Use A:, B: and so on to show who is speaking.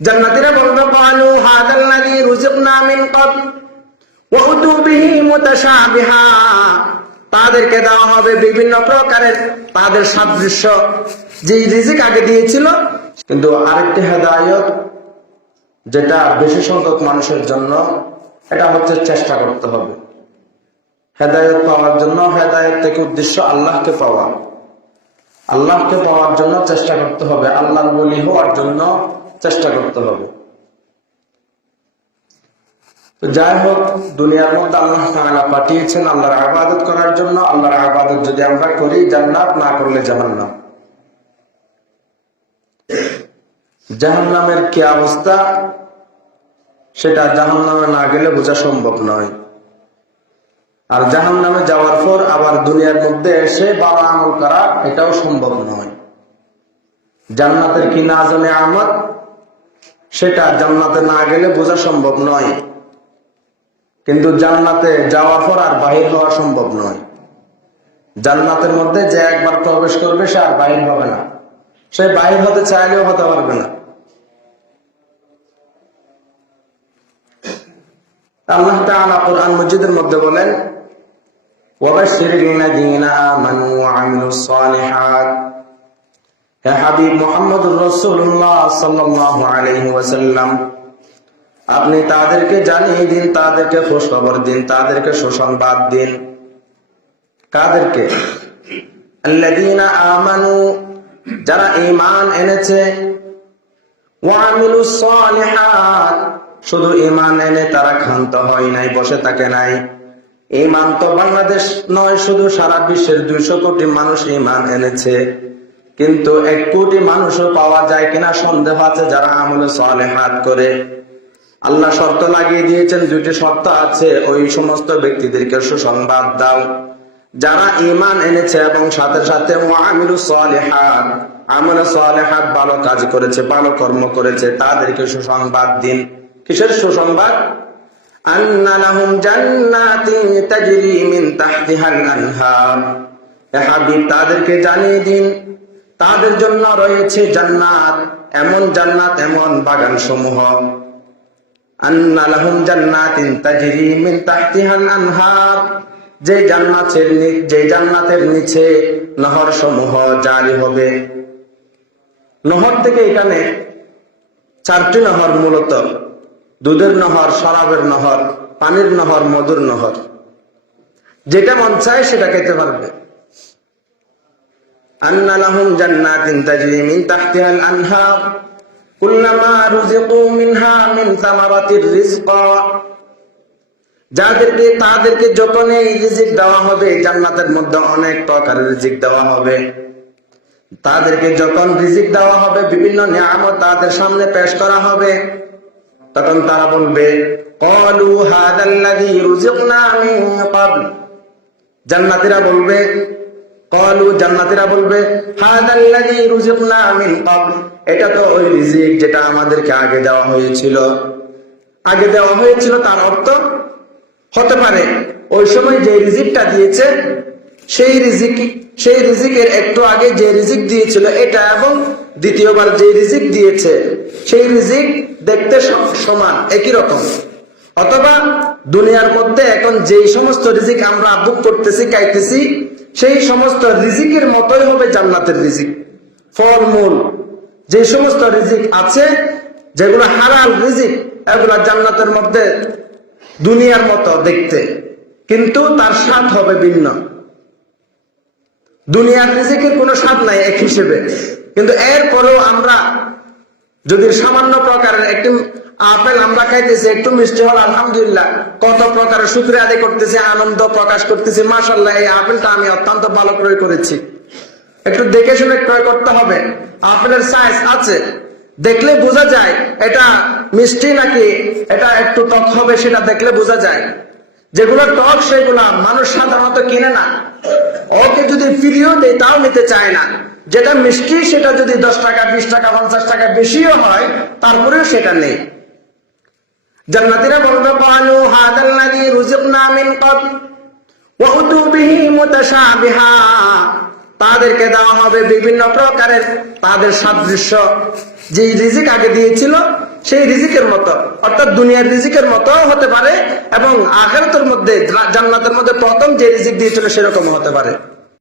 A: জান্নাতীরা বলবে ক্বালু হাদাল্লাযী রুজিকনা মিন ক্বাবল ওয়া উতু বিহি মুতাশাবিহা। তাদেরকে দেওয়া হবে বিভিন্ন প্রকারের তাদের সাদৃশ্য। যে রিজিক আগে দিয়েছিল, কিন্তু আরেকটি হেদায়ত যেটা বেশি সংখ্যক মানুষের জন্য, এটা হচ্ছে চেষ্টা করতে হবে। হেদায়ত পাওয়ার জন্য হেদায়ত থেকে উদ্দেশ্য আল্লাহকে পাওয়া। আল্লাহকে পাওয়ার জন্য চেষ্টা করতে হবে। আল্লাহর বলি হওয়ার জন্য চেষ্টা করতে হবে। তো যাই হোক, দুনিয়ার মধ্যে আল্লাহ তাআলা পাঠিয়েছেন আল্লাহর আবাদত করার জন্য। আল্লাহর আবাদত যদি আমরা করি, জান্নাত না করলে জাহান্নাম। জাহান্নামের কি অবস্থা? সেটা জাহান্নামে না গেলে বোঝা সম্ভব নয়। আর জাহান্নামে যাওয়ার পর আবার দুনিয়ার মধ্যে এসে বাবা আমল করা, এটাও সম্ভব নয়। জান্নাতের কি না জানে আমদ সেটা জান্নাতে না গেলে বোঝা সম্ভব নয়। কিন্তু জান্নাতে যাওয়ার পর আর বাহির হওয়া সম্ভব নয়। জান্নাতের মধ্যে যে একবার প্রবেশ করবে, সে আর বাহির হবে না। সে বাহির হতে চাইলেও হতে পারবে না। আল্লাহ তাআলা কোরআন মসজিদের মধ্যে বলেন, ওয়াবাশশিরিল লাযীনা আমানু ওয়া আমিলুস সালিহাত। আপনি তাদেরকে জানিয়ে দিন, তাদেরকে খোঁজখবর দিন, তাদেরকে সুসংবাদ দিন। কাদেরকে? আমানু, যারা ঈমান এনেছে শুধু ইমান এনে তারা ক্ষান্ত হয় নাই, বসে থাকে নাই। ইমান তো বাংলাদেশ নয়, শুধু সারা বিশ্বের দুইশো কোটি মানুষ ইমান এনেছে। কিন্তু এক কোটি মানুষও পাওয়া যায় কিনা সন্দেহ আছে যারা আমলে সালেহাত করে। আল্লাহ শর্ত লাগিয়ে দিয়েছেন, দুইটি শর্ত আছে, ওই সমস্ত ব্যক্তিদেরকে সুসংবাদ দাও। যারা ঈমান এনেছে এবং সাথে সাথে ভালো কাজ করেছে, ভালো কর্ম করেছে, তাদেরকে সুসংবাদ দিন। কিসের সুসংবাদ? তাদেরকে জানিয়ে দিন তাদের জন্য রয়েছে জান্নাত। এমন জান্নাত, এমন বাগান সমূহ যে জান্নাতের জান্নাতের নিচে নহর সমূহ জারি হবে। নহর থেকে এখানে চারটি নহর মূলত। দুধের নহর, শরাবের নহর, পানির নহর, মধুর নহর। যেটা মন চায় সেটা খেতে পারবে। আন্না লাহুম জান্নাতিন তাজরি মিন তাহতিহাল আনহার কুল্লামা রুজিকু মিনহা মিন সামারাতির রিজকা। যাদেরকে, তাদেরকে যখন এই রিজিক দেওয়া হবে, জান্নাতের মধ্যে অনেক প্রকারের রিজিক দেওয়া হবে। তাদেরকে যখন রিজিক দেওয়া হবে, বিভিন্ন নিয়ামত তাদের সামনে পেশ করা হবে। তখন তারা বলবে, কলু হাদাল্লাযী রুজিকনা মিন ক্বাবল। জান্নাতীরা বলবে কলু জান্নাতীরা বলবে এটা তো ওই রিজিক যেটা আমাদেরকে আগে দেওয়া হয়েছিল। আগে দেওয়া হয়েছিল তার অর্থ হতে পারে, ওই সময় যে রিজিকটা দিয়েছে, সেই রিজিক, সেই রিজিকের একটু আগে যে রিজিক দিয়েছিল এটা এবং দ্বিতীয়বার যে রিজিক দিয়েছে, সেই রিজিক দেখতে সব সমান, একই রকম। অথবা দুনিয়ার মধ্যে এখন যেই সমস্ত রিজিক আমরা ভোগ করতেছি, খাইতেছি সেই সমস্ত রিজিকের মতোই হবে জান্নাতের রিজিক। ফলমূল। যে সমস্ত রিজিক আছে, যেগুলো হালাল রিজিক, এগুলা জান্নাতের মধ্যে দুনিয়ার মতো দেখতে। কিন্তু তার স্বাদ হবে ভিন্ন। দুনিয়ার রিজিকের কোনো স্বাদ নাই এক হিসেবে। কিন্তু এরপরেও আমরা যদি সামান্য প্রকারের একটি আপেল আমরা খাইতেছি, একটু মিষ্টি হল, আলহামদুলিল্লাহ। কত প্রকারের শুক্র আদায় করতেছি, আনন্দ প্রকাশ করতেছি মাসাল্লাহ এই আপেলটা আমি অত্যন্ত ভালো ক্রয় করেছি। একটু দেখে শুনে ক্রয় করতে হবে। আপেলের সাইজ আছে। দেখলে বোঝা যায়, এটা মিষ্টি নাকি, এটা একটু টক হবে, সেটা দেখলে বোঝা যায়। যেগুলো টক, সেগুলা মানুষ সাধারণত কিনে না। ওকে যদি ফিরিয়েও দেয়, তাও নিতে চায় না। যেটা মিষ্টি, সেটা যদি দশ টাকা, বিশ টাকা, পঞ্চাশ টাকা বেশিও হয়, তারপরেও সেটা নেই। জান্নাতীরা বলবে পানু হাদাল্লাযী রুজিকনা মিন ক্বাবল ওয়া উতু বিহি তাদেরকে দেওয়া হবে বিভিন্ন প্রকারের তাদের সাদৃশ্য। যে রিজিক আগে দিয়েছিল, সেই রিজিকের মতো। অর্থাৎ দুনিয়ার রিজিকের মতো হতে পারে এবং আখেরাতের মধ্যে জান্নাতের মধ্যে প্রথম যে রিজিক দিয়েছিল সেরকম হতে পারে।